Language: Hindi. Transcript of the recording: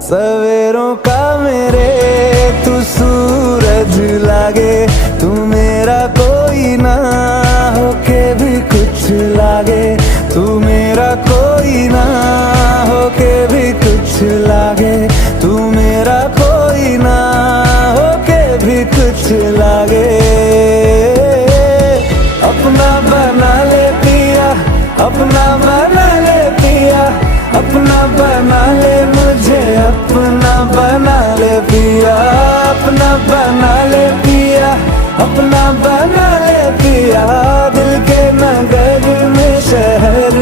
सवेरों का मेरे तू सूरज लागे, तू मेरा कोई ना होके भी कुछ लागे, तू मेरा कोई ना होके भी कुछ लागे, तू मेरा कोई ना होके भी कुछ लागे। अपना बना ले पिया, अपना बना ले पिया, अपना बना ले मुझे, अपना बना ले पिया, अपना बना ले पिया, अपना बना ले पिया। दिल के नगर में शहर